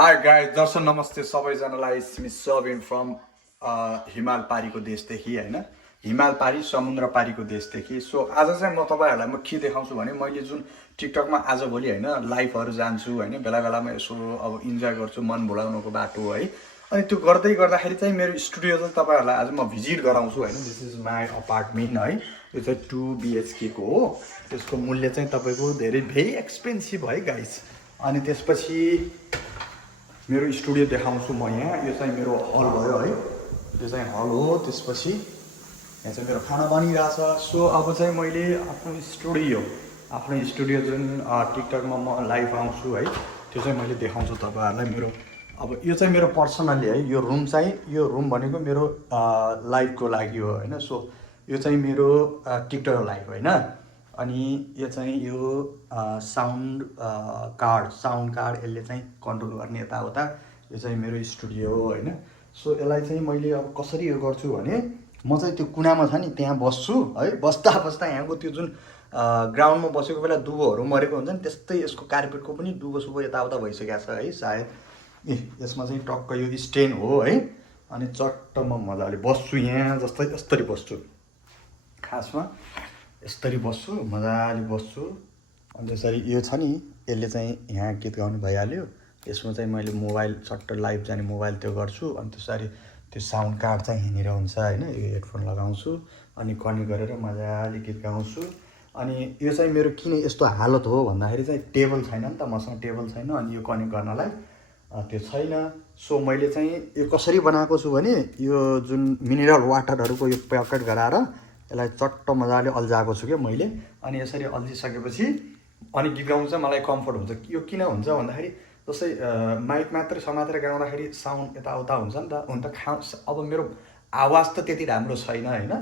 High guys दर्शन नमस्ते सबैजनालाई Smith Sabin from हिमाल पारीको देशदेखि होइन हिमाल पारी समुद्र पारीको देशदेखि। सो आज चाहिँ म तपाईँहरूलाई म के देखाउँछु भने मैले जुन टिकटकमा आजभोलि होइन लाइभहरू जान्छु होइन बेला बेलामा यसो अब इन्जोय गर्छु मन भुलाउनुको बाटो है। अनि त्यो गर्दै गर्दाखेरि चाहिँ मेरो स्टुडियो चाहिँ तपाईँहरूलाई आज म भिजिट गराउँछु होइन। दिस इज माई अपार्टमेन्ट है, यो चाहिँ 2 BHK को हो। त्यसको मूल्य चाहिँ तपाईँको धेरै भेरी एक्सपेन्सिभ है गाइस। अनि त्यसपछि मेरो स्टुडियो देखाउँछु म यहाँ। यो चाहिँ मेरो हल भयो है, यो चाहिँ हल हो। त्यसपछि यहाँ चाहिँ मेरो खाना बनिरहेछ। सो अब चाहिँ मैले आफ्नो स्टुडियो जुन टिकटकमा म लाइभ आउँछु है त्यो चाहिँ मैले देखाउँछु तपाईँहरूलाई। मेरो अब यो चाहिँ मेरो पर्सनल्ली है, यो रुम भनेको मेरो लाइभको लागि हो होइन। सो यो चाहिँ मेरो टिकटक लाइभ होइन। अनि यो चाहिँ यो साउन्ड कार्ड यसले चाहिँ कन्ट्रोल गर्ने यताउता। यो चाहिँ मेरो स्टुडियो हो होइन। सो यसलाई चाहिँ मैले अब कसरी यो गर्छु भने म चाहिँ त्यो कुनामा छ नि त्यहाँ बस्छु है। बस्दा बस्दा यहाँको त्यो जुन ग्राउन्डमा बसेको बेला दुबोहरू मरेको हुन्छ नि त्यस्तै यसको कार्पेटको पनि दुबो यताउता भइसकेको छ है सायद। यसमा चाहिँ टक्क यो स्टेन हो है। अनि चट्ट म मजाले बस्छु यहाँ जस्तै यस्तरी बस्छु, खासमा यस्तरी बस्छु, मजाले बस्छु। अनि त्यसरी यो छ नि यसले चाहिँ यहाँ गीत गाउनु भइहाल्यो। यसमा चाहिँ मैले मोबाइल सट्ट लाइभ जाने मोबाइल त्यो गर्छु। अनि त्यसरी त्यो साउन्ड कार्ड चाहिँ यहाँनिर हुन्छ होइन। यो हेडफोन लगाउँछु अनि कनेक्ट गरेर मजाले गीत गाउँछु। अनि यो चाहिँ मेरो किन यस्तो हालत हो भन्दाखेरि चाहिँ टेबल छैन नि त, मसँग टेबल छैन। अनि यो कनेक्ट गर्नलाई त्यो छैन। सो मैले चाहिँ यो कसरी बनाएको छु भने यो जुन मिनरल वाटरहरूको यो प्याकेट गराएर यसलाई चट्ट मजाले अल्झाएको छु क्या मैले। अनि यसरी अल्झिसकेपछि अनि गीत गाउनु चाहिँ मलाई कम्फर्ट हुन्छ। यो किन हुन्छ भन्दाखेरि जस्तै माइक मात्रै समातेर गाउँदाखेरि साउन्ड यताउता हुन्छ नि त। हुन त अब मेरो आवाज त त्यति राम्रो छैन होइन।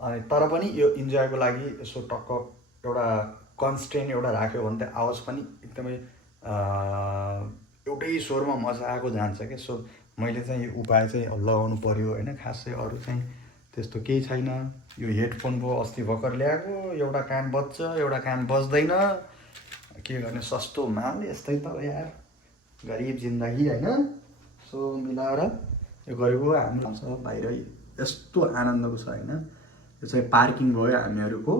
अनि तर पनि यो इन्जोयको लागि यसो टक्क एउटा कन्स्टेन्ट एउटा राख्यो भने त आवाज पनि एकदमै एउटै स्वरमा मजाको जान्छ क्या। सो मैले चाहिँ यो उपाय चाहिँ लगाउनु पऱ्यो होइन। खासै अरू चाहिँ त्यस्तो केही छैन। यो हेडफोन भयो अस्ति भर्खर ल्याएको, एउटा कान बज्छ एउटा कान बज्दैन, के गर्ने सस्तो माल यस्तै त यार, गरिब जिन्दगी होइन। सो मिलाएर यो गरेको हाम्रो बाहिर यस्तो आनन्दको छ होइन। यो चाहिँ पार्किङ भयो हामीहरूको,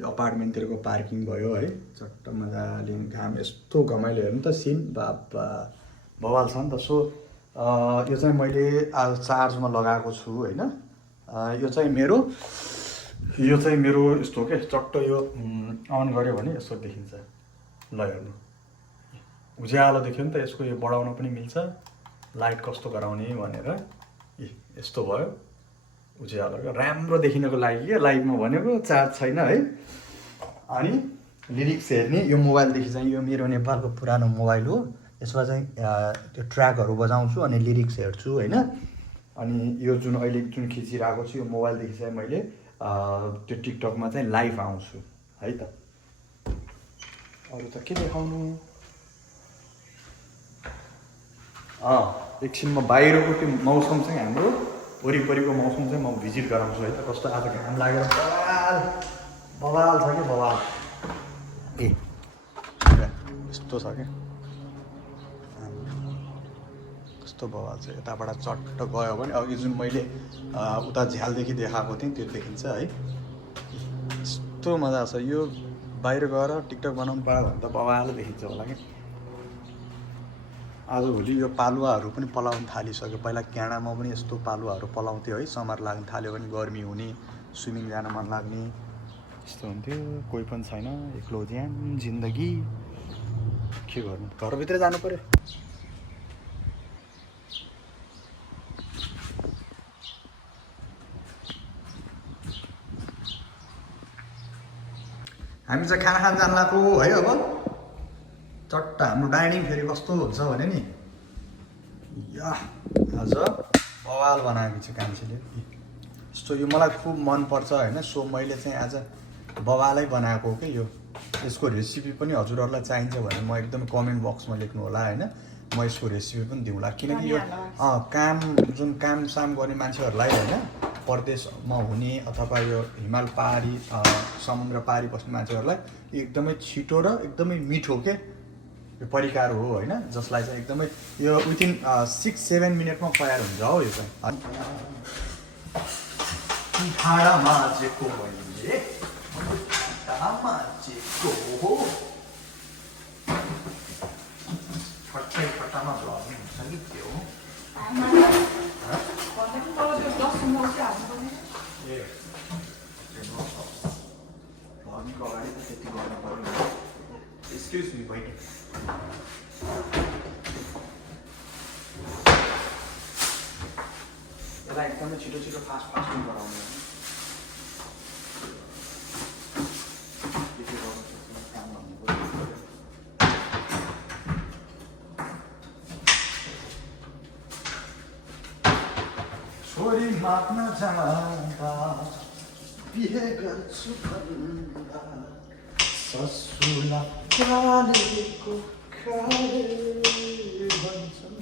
यो अपार्टमेन्टतिरको पार्किङ भयो है। चट्ट मजाले घाम यस्तो घमाइलो हेर्नु त सिन बाबा बवाल छ नि त। सो यो चाहिँ मैले आज चार्जमा लगाएको छु होइन। यो चाहिँ मेरो यस्तो के चट्ट यो अन गऱ्यो भने यसो देखिन्छ। ल हेर्नु उज्यालो देख्यो नि त। यसको यो बढाउन पनि मिल्छ, लाइट कस्तो गराउने भनेर यस्तो भयो उज्यालो क्या, राम्रो देखिनको लागि क्या लाइभमा भनेको। चार्ज छैन है। अनि लिरिक्स हेर्ने यो मोबाइलदेखि चाहिँ यो मेरो नेपालको पुरानो मोबाइल हो। यसमा चाहिँ त्यो ट्र्याकहरू बजाउँछु अनि लिरिक्स हेर्छु होइन। अनि यो जुन अहिले जुन खिचिरहेको छु यो मोबाइलदेखि चाहिँ मैले त्यो टिकटकमा चाहिँ लाइभ आउँछु है त। अरू त के देखाउनु। एकछिनमा बाहिरको त्यो मौसम चाहिँ हाम्रो वरिपरिको मौसम चाहिँ म भिजिट गराउँछु है त। कस्तो आज घाम लागेर बवाल छ कि बवाल। यस्तो छ क्या, कस्तो बवाल छ। यताबाट चट्ट गयो भने अब यो जुन मैले उता झ्यालदेखि देखाएको थिएँ त्यो देखिन्छ है। यस्तो मजा छ। यो बाहिर गएर टिकटक बनाउनु पायो भने त बवाल देखिन्छ होला क्या। आजभोलि यो पालुवाहरू पनि पलाउनु थालिसक्यो। पहिला क्याँडामा पनि यस्तो पालुवाहरू पलाउँथ्यो है। समर लाग्न थाल्यो भने गर्मी हुने, स्विमिङ जान मन लाग्ने यस्तो हुन्थ्यो। कोही पनि छैन, एक्लो ज्यान जिन्दगी, के गर्नु, घरभित्र जानु पऱ्यो। हामी चाहिँ खाना खान जानु लाग्यो है। अब चट्ट हाम्रो डाइनिङ फेरि कस्तो हुन्छ भने नि या आज बवाल बनाएको छु कान्छीले यस्तो। यो मलाई खुब मनपर्छ होइन। सो मैले चाहिँ आज बवालै बनाएको हो कि यो। यसको रेसिपी पनि हजुरहरूलाई चाहिन्छ भने म एकदम कमेन्ट बक्समा लेख्नु होला होइन। म यसको रेसिपी पनि दिउँला। किनकि यो जुन काम साम गर्ने मान्छेहरूलाई होइन, परदेशमा हुने अथवा यो हिमाल पारी समुद्र पारी बस्ने मान्छेहरूलाई एकदमै छिटो र एकदमै मिठो के यो परिकार हो होइन, जसलाई चाहिँ एकदमै यो विथिन 6-7 मिनटमा तयार हुन्छ हो यो चाहिँ। भाँडा माझेको मैले भाँडा माझेको हो। फट्टामा भ्लगिङ हुन्छ कि के हो? भ्लगिङको अगाडि त त्यति गर्नु पर्यो। एक्सक्युज मी बहिनी। यसलाई एकदमै छिटो छिटो फास्ट गराउने काम गर्नु। छोरी माग्न जाँदा बिहे गर्छु भन्दा ससुरा कालेको काले भन्छन्।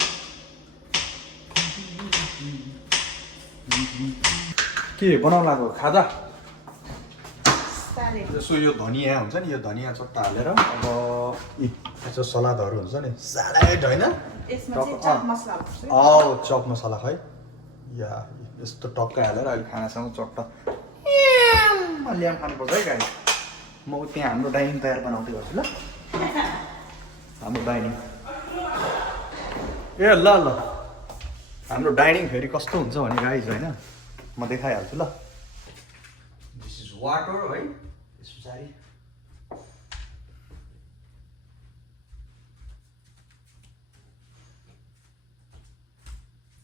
के बनाउनु लाग्यो खाजा? यसो यो धनिया हुन्छ नि, यो धनिया चट्टा हालेर अब यसो सलादहरू हुन्छ नि, सलाद होइन चप मसला खै या यस्तो टक्कै हालेर अहिले खानासँग चट्टा ल्याम खानुपर्छ है गाडी। म त्यहाँ हाम्रो डाइनिङ तयार बनाउँदै गर्छु ल। हाम्रो डाइनिङ ए ल ल हाम्रो डाइनिङ फेरि कस्तो हुन्छ भने गाइज होइन म देखाइहाल्छु ल। दिस इज वाटर है यस पछाडि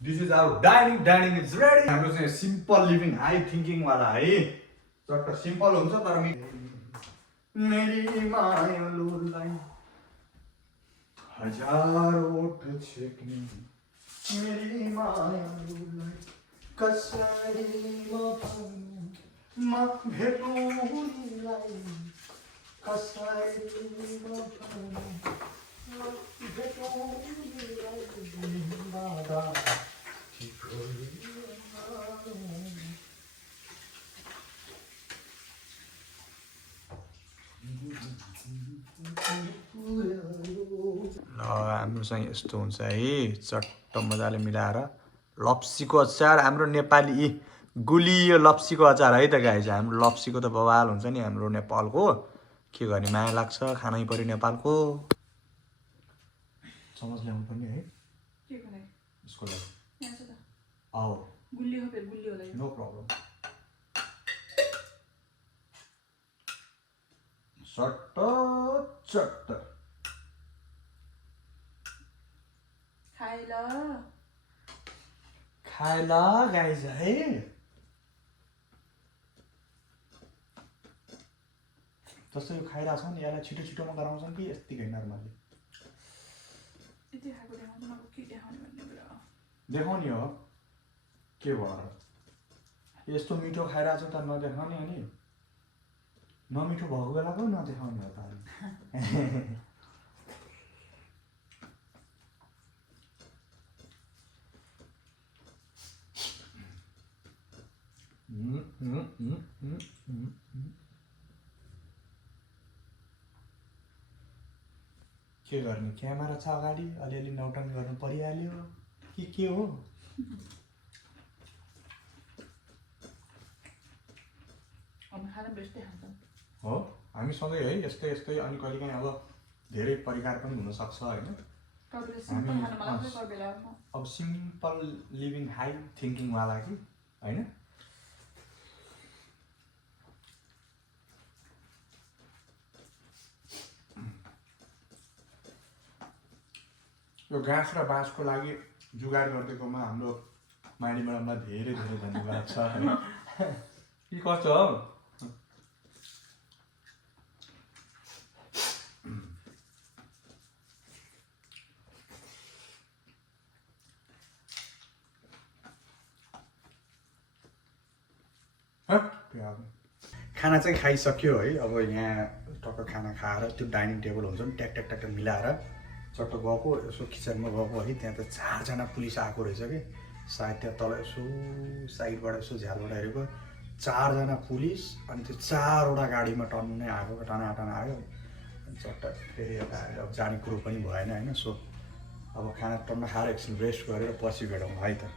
this is our dining. Dining is ready. हाम्रो चाहिँ सिम्पल लिभिङ हाई थिङ्किङ वाला है। चट्ट सिम्पल हुन्छ तर मेरी मायालुलाई हजार ओठ छेक्ने मेरी मायालुलाई कसैमा भेटौँलाई कसैमा हाम्रो चाहिँ यस्तो हुन्छ है, चट्ट मजाले मिलाएर लप्सीको अचार। हाम्रो नेपाली गुलियो लप्सीको अचार है त गाइज। हाम्रो लप्सीको त बवाल हुन्छ नि हाम्रो नेपालको। के गर्ने, माया लाग्छ, खानै पर्यो नेपालको। चमच ल्याउनु पर्ने है यसको लागि। No problem. चट्ट चट्ट खाइला गाइज है। जस्तो यो खाइरहेको छ नि, यसलाई छिटो छिटोमा गराउँछन् कि यत्तिकै नर्मली देखाउने हो के भएर। यस्तो मिठो खाइरहेको छ त नदेखाउने, अनि नमिठो भएको बेलाको नदेखाउने हो त। के गर्ने, क्यामेरा छ अगाडि, अलिअलि नौटन गर्नु परिहाल्यो कि के हो। हो हामी सधैँ है यस्तै यस्तै, अनि कहिलेकाहीँ अब धेरै परिकार पनि हुनसक्छ होइन। अब सिम्पल लिभिङ हाई थिङ्किङवाला कि होइन। यो घाँस र बाँसको लागि जुगाड गरिदिएकोमा हाम्रो माइली म्याडमलाई धेरै धेरै धन्यवाद छ होइन। के कस्तो हो? खाना चाहिँ खाइसक्यो है। अब यहाँ टक्क खाना खाएर त्यो डाइनिङ टेबल हुन्छ नि, ट्याक ट्याक ट्याक मिलाएर चट्ट गएको यसो किचनमा गएको है। त्यहाँ त 4जना पुलिस आएको रहेछ कि, सायद त्यहाँ तल यसो साइडबाट यसो झ्यालबाट हेरेको 4जना पुलिस, अनि त्यो 4वटा गाडीमा टन्नै आएको, टनाटन आयो। चट्ट फेरि यता आएर अब जाने कुरो पनि भएन होइन। सो अब खाना टन्न खाएर एकछिन रेस्ट गरेर पछि भेटौँ है त।